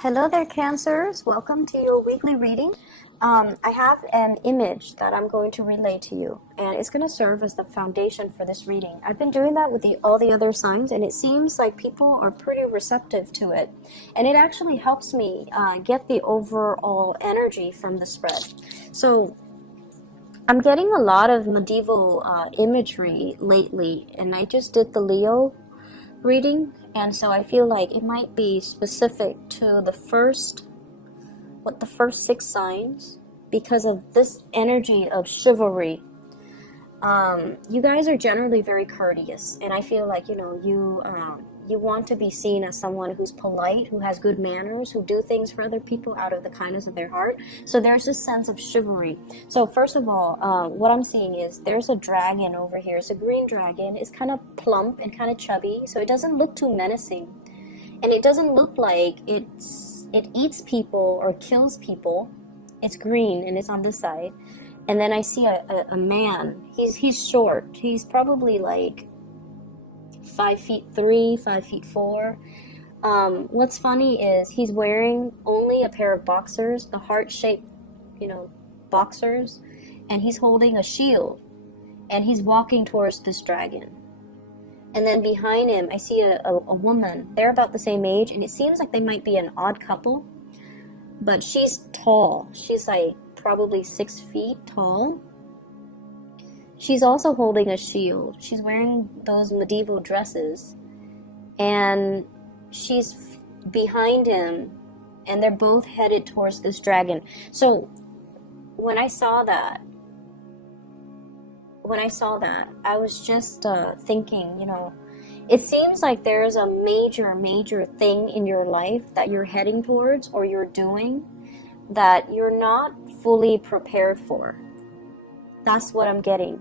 Hello there, Cancers. Welcome to your weekly reading. I have an image that I'm going to relay to you, and it's going to serve as the foundation for this reading. I've been doing that with all the other signs, and it seems like people are pretty receptive to it. And it actually helps me get the overall energy from the spread. So I'm getting a lot of medieval imagery lately, and I just did the Leo reading, and so I feel like it might be specific to the first 6 signs because of this energy of chivalry. You guys are generally very courteous, and I feel like you want to be seen as someone who's polite, who has good manners, who do things for other people out of the kindness of their heart. So there's this sense of chivalry. So first of all, what I'm seeing is there's a dragon over here. It's a green dragon. It's kind of plump and kind of chubby, so it doesn't look too menacing, and it doesn't look like it eats people or kills people. It's green and it's on this side. And then I see a man. He's short. He's probably like 5'3", 5'4". What's funny is he's wearing only a pair of boxers, the heart-shaped, boxers, and he's holding a shield, and he's walking towards this dragon. And then behind him, I see a woman. They're about the same age, and it seems like they might be an odd couple, but she's tall. She's like probably 6 feet tall. She's also holding a shield. She's wearing those medieval dresses, and she's behind him, and they're both headed towards this dragon. So when I saw that, I was just thinking, it seems like there's a major thing in your life that you're heading towards or you're doing that you're not fully prepared for. That's what I'm getting.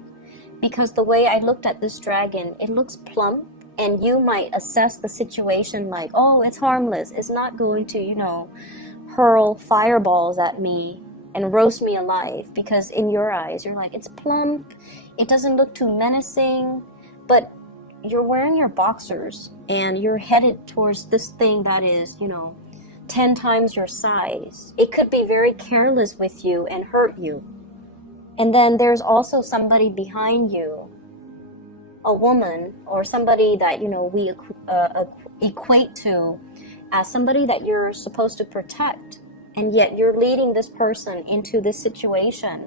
Because the way I looked at this dragon, it looks plump, and you might assess the situation like, oh, it's harmless. It's not going to, hurl fireballs at me and roast me alive, because in your eyes, you're like, it's plump. It doesn't look too menacing, but you're wearing your boxers and you're headed towards this thing that is, 10 times your size. It could be very careless with you and hurt you. And then there's also somebody behind you, a woman or somebody that, we equate to as somebody that you're supposed to protect. And yet you're leading this person into this situation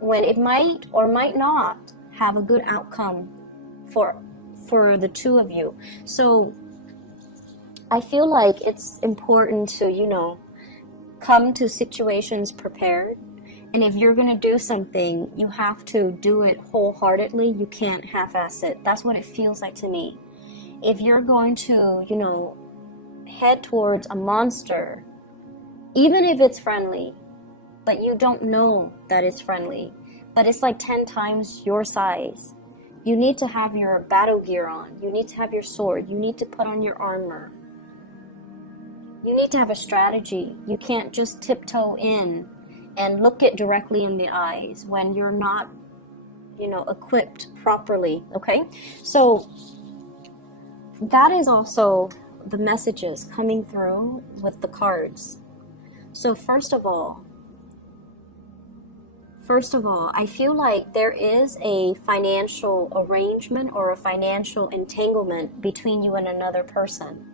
when it might or might not have a good outcome for the two of you. So I feel like it's important to, come to situations prepared. And if you're going to do something, you have to do it wholeheartedly. You can't half-ass it. That's what it feels like to me. If you're going to, head towards a monster, even if it's friendly, but you don't know that it's friendly, but it's like 10 times your size, you need to have your battle gear on. You need to have your sword. You need to put on your armor. You need to have a strategy. You can't just tiptoe in and look it directly in the eyes when you're not, equipped properly, okay? So that is also the messages coming through with the cards. So first of all, I feel like there is a financial arrangement or a financial entanglement between you and another person.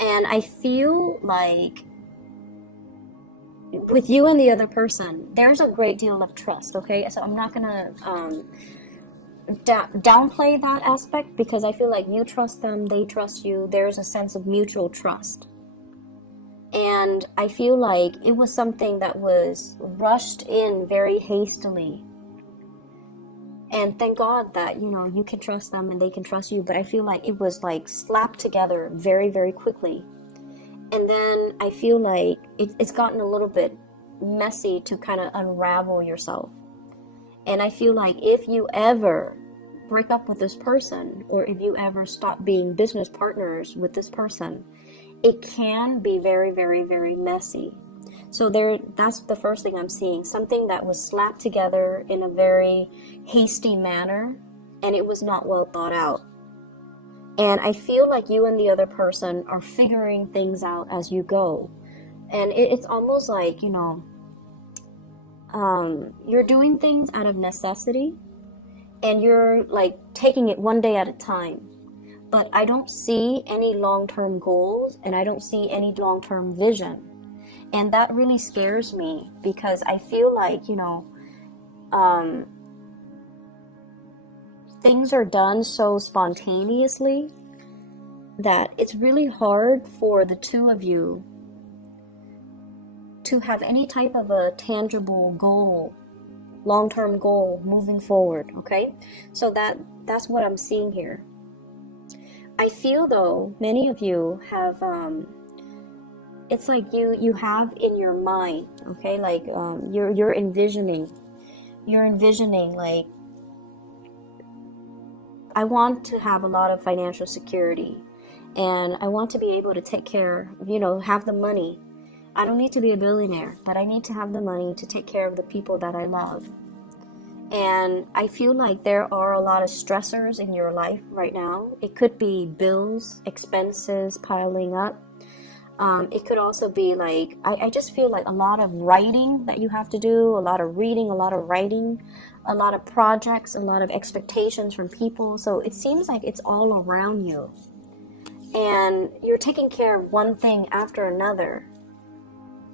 And I feel like with you and the other person, there's a great deal of trust, okay? So I'm not going to downplay that aspect, because I feel like you trust them, they trust you. There's a sense of mutual trust. And I feel like it was something that was rushed in very hastily. And thank God that, you can trust them and they can trust you. But I feel like it was like slapped together very, very quickly. And then I feel like it's gotten a little bit messy to kind of unravel yourself. And I feel like if you ever break up with this person, or if you ever stop being business partners with this person, it can be very, very, very messy. So that's the first thing I'm seeing. Something that was slapped together in a very hasty manner, and it was not well thought out. And I feel like you and the other person are figuring things out as you go. And it's almost like, you're doing things out of necessity, and you're like taking it one day at a time. But I don't see any long-term goals, and I don't see any long-term vision. And that really scares me, because I feel like, things are done so spontaneously that it's really hard for the two of you to have any type of a tangible goal, long-term goal moving forward, okay? So that's what I'm seeing here. I feel, though, many of you have, it's like you have in your mind, okay, like you're envisioning, like, I want to have a lot of financial security, and I want to be able to take care, have the money. I don't need to be a billionaire, but I need to have the money to take care of the people that I love. And I feel like there are a lot of stressors in your life right now. It could be bills, expenses piling up. It could also be like, I just feel like a lot of writing that you have to do, a lot of reading, a lot of writing, a lot of projects, a lot of expectations from people. So it seems like it's all around you. And you're taking care of one thing after another.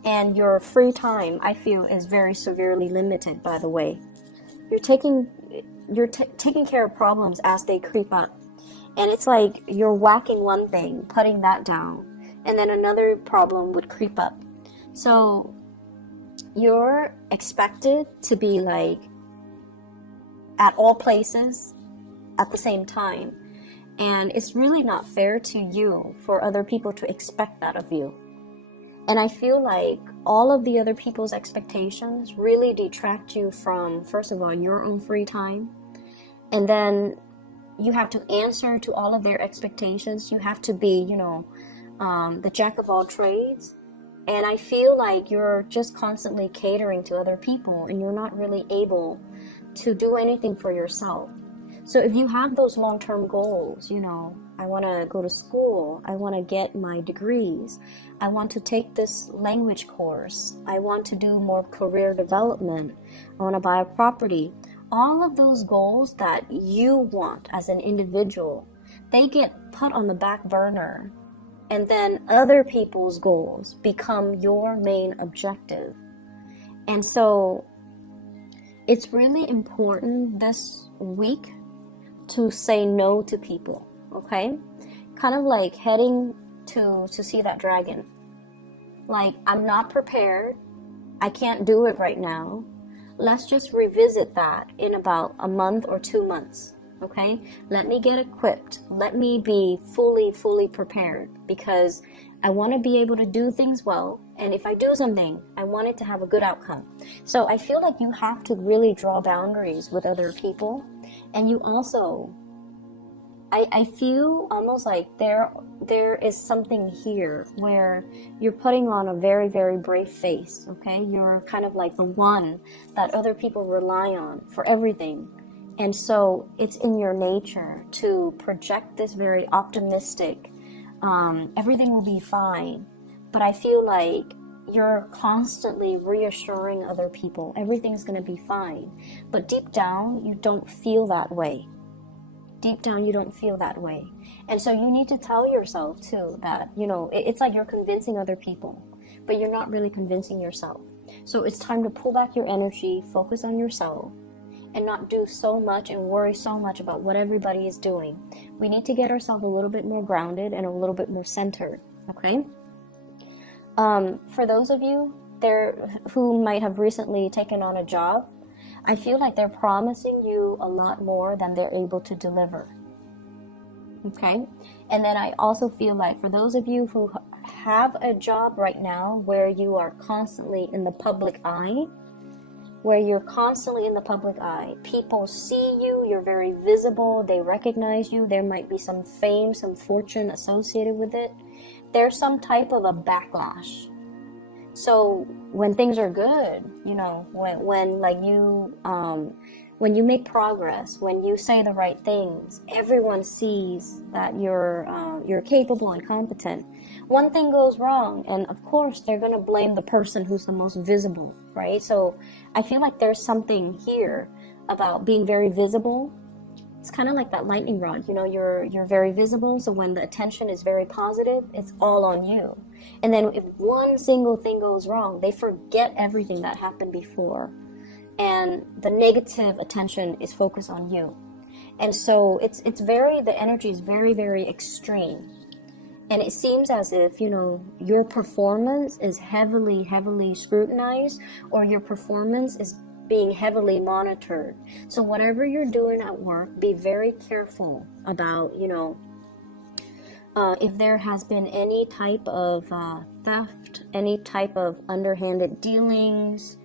And your free time, I feel, is very severely limited, by the way. You're taking care of problems as they creep up. And it's like you're whacking one thing, putting that down, and then another problem would creep up. So you're expected to be like at all places at the same time. And it's really not fair to you for other people to expect that of you. And I feel like all of the other people's expectations really detract you from, first of all, your own free time. And then you have to answer to all of their expectations. You have to be, the jack of all trades. And I feel like you're just constantly catering to other people, and you're not really able to do anything for yourself. So if you have those long-term goals, I want to go to school, I want to get my degrees, I want to take this language course, I want to do more career development, I want to buy a property. All of those goals that you want as an individual, they get put on the back burner. And then other people's goals become your main objective. And so it's really important this week to say no to people, okay? Kind of like heading to see that dragon. Like, I'm not prepared. I can't do it right now. Let's just revisit that in about a month or 2 months, okay? Let me get equipped. Let me be fully prepared, because I want to be able to do things well. And if I do something, I want it to have a good outcome. So I feel like you have to really draw boundaries with other people. And you also, I feel almost like there is something here where you're putting on a very, very brave face, okay? You're kind of like the one that other people rely on for everything. And so it's in your nature to project this very optimistic, everything will be fine. But I feel like you're constantly reassuring other people everything's going to be fine. But deep down, you don't feel that way. Deep down, you don't feel that way. And so you need to tell yourself, too, that, it's like you're convincing other people, but you're not really convincing yourself. So it's time to pull back your energy, focus on yourself, and not do so much and worry so much about what everybody is doing. We need to get ourselves a little bit more grounded and a little bit more centered, okay? For those of you there who might have recently taken on a job, I feel like they're promising you a lot more than they're able to deliver, okay? And then I also feel like for those of you who have a job right now where you are constantly in the public eye, people see you, you're very visible, they recognize you, there might be some fame, some fortune associated with it. There's some type of a backlash. So when things are good, when like you when you make progress, when you say the right things, everyone sees that you're capable and competent. One thing goes wrong, and of course they're going to blame the person who's the most visible, right? So I feel like there's something here about being very visible. It's kind of like that lightning rod, you know, you're very visible, so when the attention is very positive, it's all on you. And then if one single thing goes wrong, they forget everything that happened before, and the negative attention is focused on you. And so it's very, the energy is very, very extreme. And it seems as if, you know, your performance is heavily scrutinized, or your performance is being heavily monitored. So whatever you're doing at work, be very careful about, you know, if there has been any type of theft, any type of underhanded dealings,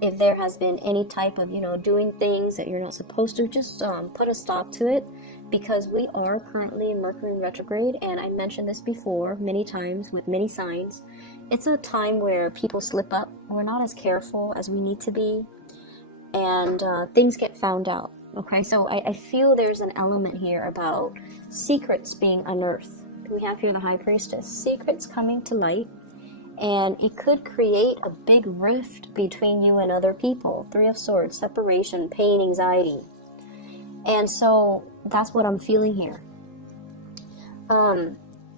if there has been any type of, you know, doing things that you're not supposed to, just put a stop to it, because we are currently in Mercury in retrograde, and I mentioned this before many times with many signs. It's a time where people slip up, we're not as careful as we need to be, and things get found out. Okay, so I feel there's an element here about secrets being unearthed. We have here the High Priestess, secrets coming to light, and it could create a big rift between you and other people. Three of Swords, separation, pain, anxiety. And so that's what I'm feeling here.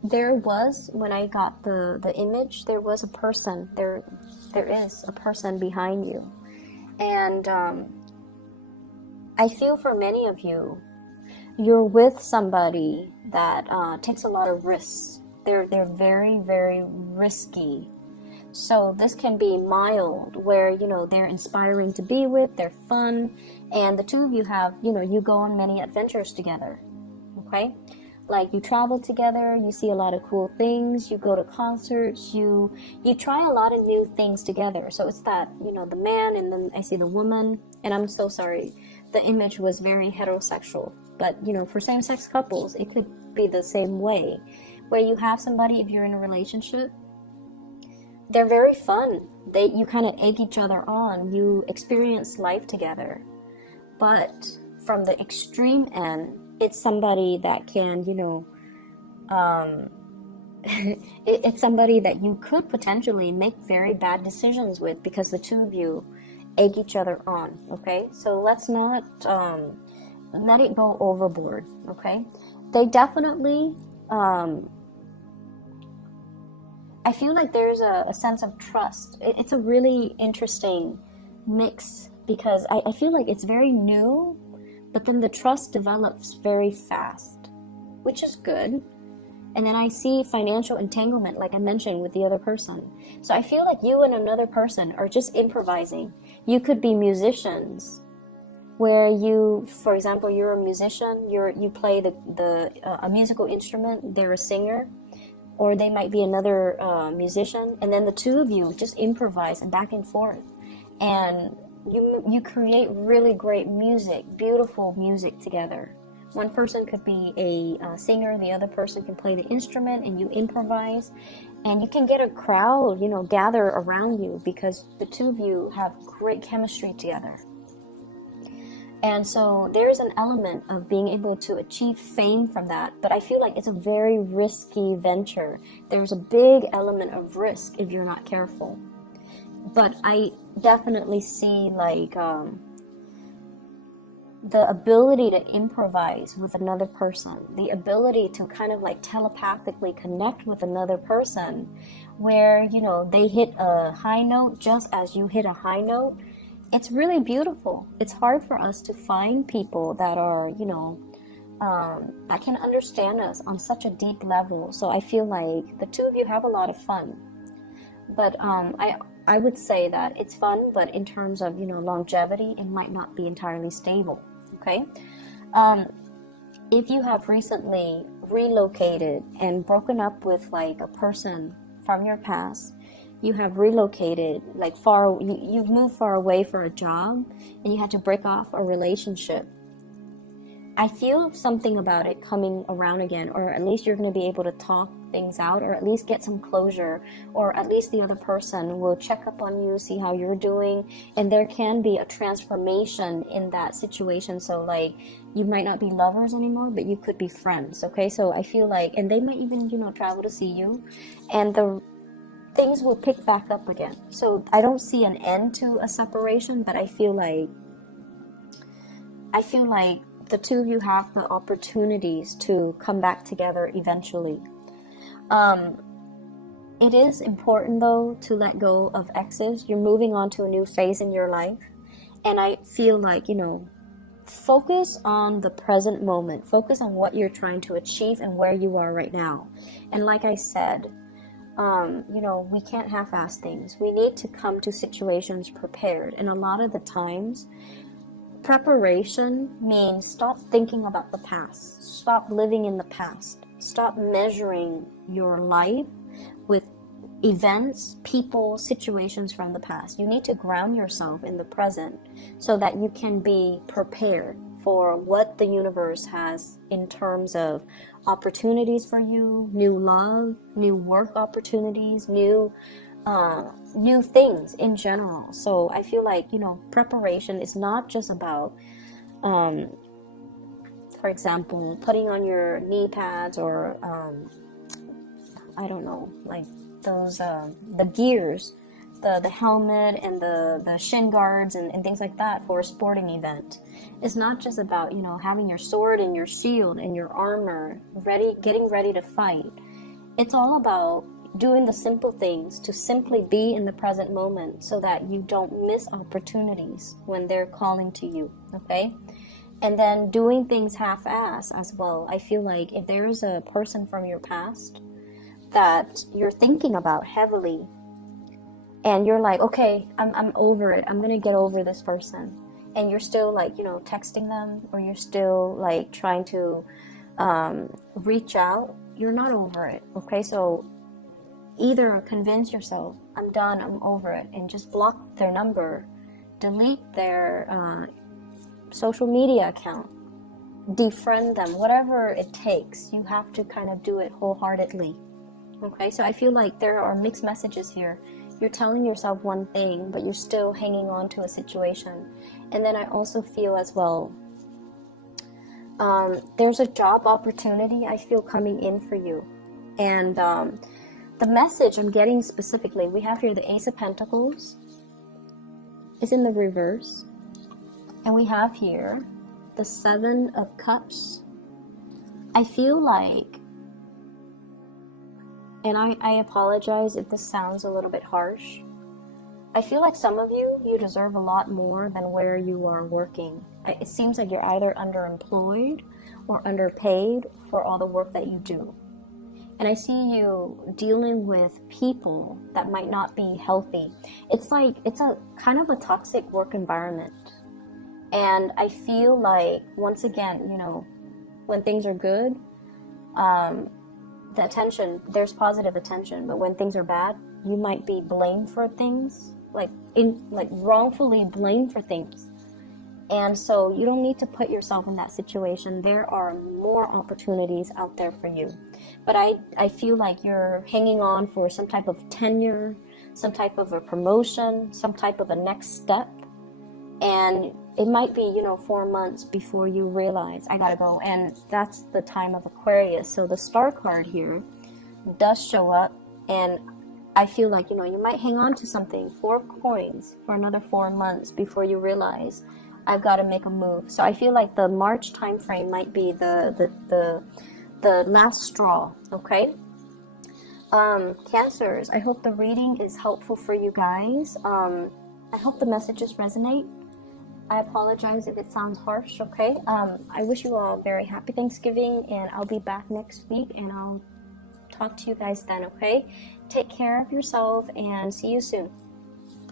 There was, when I got the image, there was a person, there is a person behind you. And I feel for many of you, you're with somebody that takes a lot of risks. They're very, very risky. So this can be mild, where, you know, they're inspiring to be with, they're fun, and the two of you have, you know, you go on many adventures together, okay? Like, you travel together, you see a lot of cool things, you go to concerts, you try a lot of new things together. So it's that, you know, the man, and then I see the woman, and I'm so sorry, the image was very heterosexual, but, you know, for same-sex couples, it could be the same way, where you have somebody, if you're in a relationship, they're very fun. You kind of egg each other on. You experience life together. But from the extreme end, it's somebody that can, you know, it's somebody that you could potentially make very bad decisions with, because the two of you egg each other on, okay? So let's not let it go overboard, okay? They definitely... I feel like there's a sense of trust. It's a really interesting mix, because I feel like it's very new, but then the trust develops very fast, which is good. And then I see financial entanglement, like I mentioned, with the other person. So I feel like you and another person are just improvising. You could be musicians, where you, for example, you're a musician, you play a musical instrument, they're a singer, or they might be another musician, and then the two of you just improvise and back and forth, and you create really great music, beautiful music together. One person could be a singer, the other person can play the instrument, and you improvise, and you can get a crowd, you know, gather around you, because the two of you have great chemistry together. And so there's an element of being able to achieve fame from that, but I feel like it's a very risky venture. There's a big element of risk if you're not careful. But I definitely see, like, the ability to improvise with another person, the ability to kind of like telepathically connect with another person, where, you know, they hit a high note just as you hit a high note. It's really beautiful. It's hard for us to find people that are, you know, that can understand us on such a deep level. So I feel like the two of you have a lot of fun. But I would say that it's fun, but in terms of, you know, longevity, it might not be entirely stable. Okay? If you have recently relocated and broken up with like a person from your past, you have relocated like far, you've moved far away for a job, and you had to break off a relationship, I feel something about it coming around again, or at least you're going to be able to talk things out, or at least get some closure, or at least the other person will check up on you, see how you're doing, and there can be a transformation in that situation. So like, you might not be lovers anymore, but you could be friends, okay? So I feel like, and they might even, you know, travel to see you, and the things will pick back up again. So I don't see an end to a separation, but I feel like the two of you have the opportunities to come back together eventually. It is important though to let go of exes. You're moving on to a new phase in your life, and I feel like, you know, focus on the present moment. Focus on what you're trying to achieve and where you are right now. And like I said, you know, we can't half-ass things. We need to come to situations prepared, and a lot of the times preparation means stop thinking about the past. Stop living in the past. Stop measuring your life with events, people, situations from the past. You need to ground yourself in the present so that you can be prepared for what the universe has in terms of opportunities for you, new love, new work opportunities, new things in general. So I feel like, you know, preparation is not just about, for example, putting on your knee pads or, I don't know, like those, the gears, the helmet and the shin guards and things like that for a sporting event. It's not just about, you know, having your sword and your shield and your armor ready, getting ready to fight. It's all about doing the simple things to simply be in the present moment so that you don't miss opportunities when they're calling to you, okay? And then doing things half-ass as well. I feel like if there's a person from your past that you're thinking about heavily, and you're like, okay, I'm over it, I'm gonna get over this person, and you're still like, you know, texting them, or you're still like trying to reach out, you're not over it, okay? So either convince yourself, I'm done, I'm over it, and just block their number, delete their social media account, defriend them, whatever it takes. You have to kind of do it wholeheartedly, okay? So I feel like there are mixed messages here. You're telling yourself one thing, but you're still hanging on to a situation. And then I also feel as well, there's a job opportunity I feel coming in for you. And the message I'm getting specifically, we have here the Ace of Pentacles is in the reverse. And we have here the Seven of Cups. I feel like, and I apologize if this sounds a little bit harsh, I feel like some of you deserve a lot more than where you are working. It seems like you're either underemployed or underpaid for all the work that you do. And I see you dealing with people that might not be healthy. It's like, it's a kind of a toxic work environment. And I feel like, once again, you know, when things are good, the attention, there's positive attention, but when things are bad, you might be blamed for things, like wrongfully blamed for things. And so you don't need to put yourself in that situation. There are more opportunities out there for you. But I feel like you're hanging on for some type of tenure, some type of a promotion, some type of a next step. And it might be, you know, 4 months before you realize, I gotta go. And that's the time of Aquarius. So the star card here does show up. And I feel like, you know, you might hang on to something, 4 coins, for another 4 months before you realize, I've got to make a move. So I feel like the March time frame might be the last straw, okay? Cancers, I hope the reading is helpful for you guys. I hope the messages resonate. I apologize if it sounds harsh, okay? I wish you all a very happy Thanksgiving, and I'll be back next week, and I'll talk to you guys then, okay? Take care of yourself, and see you soon.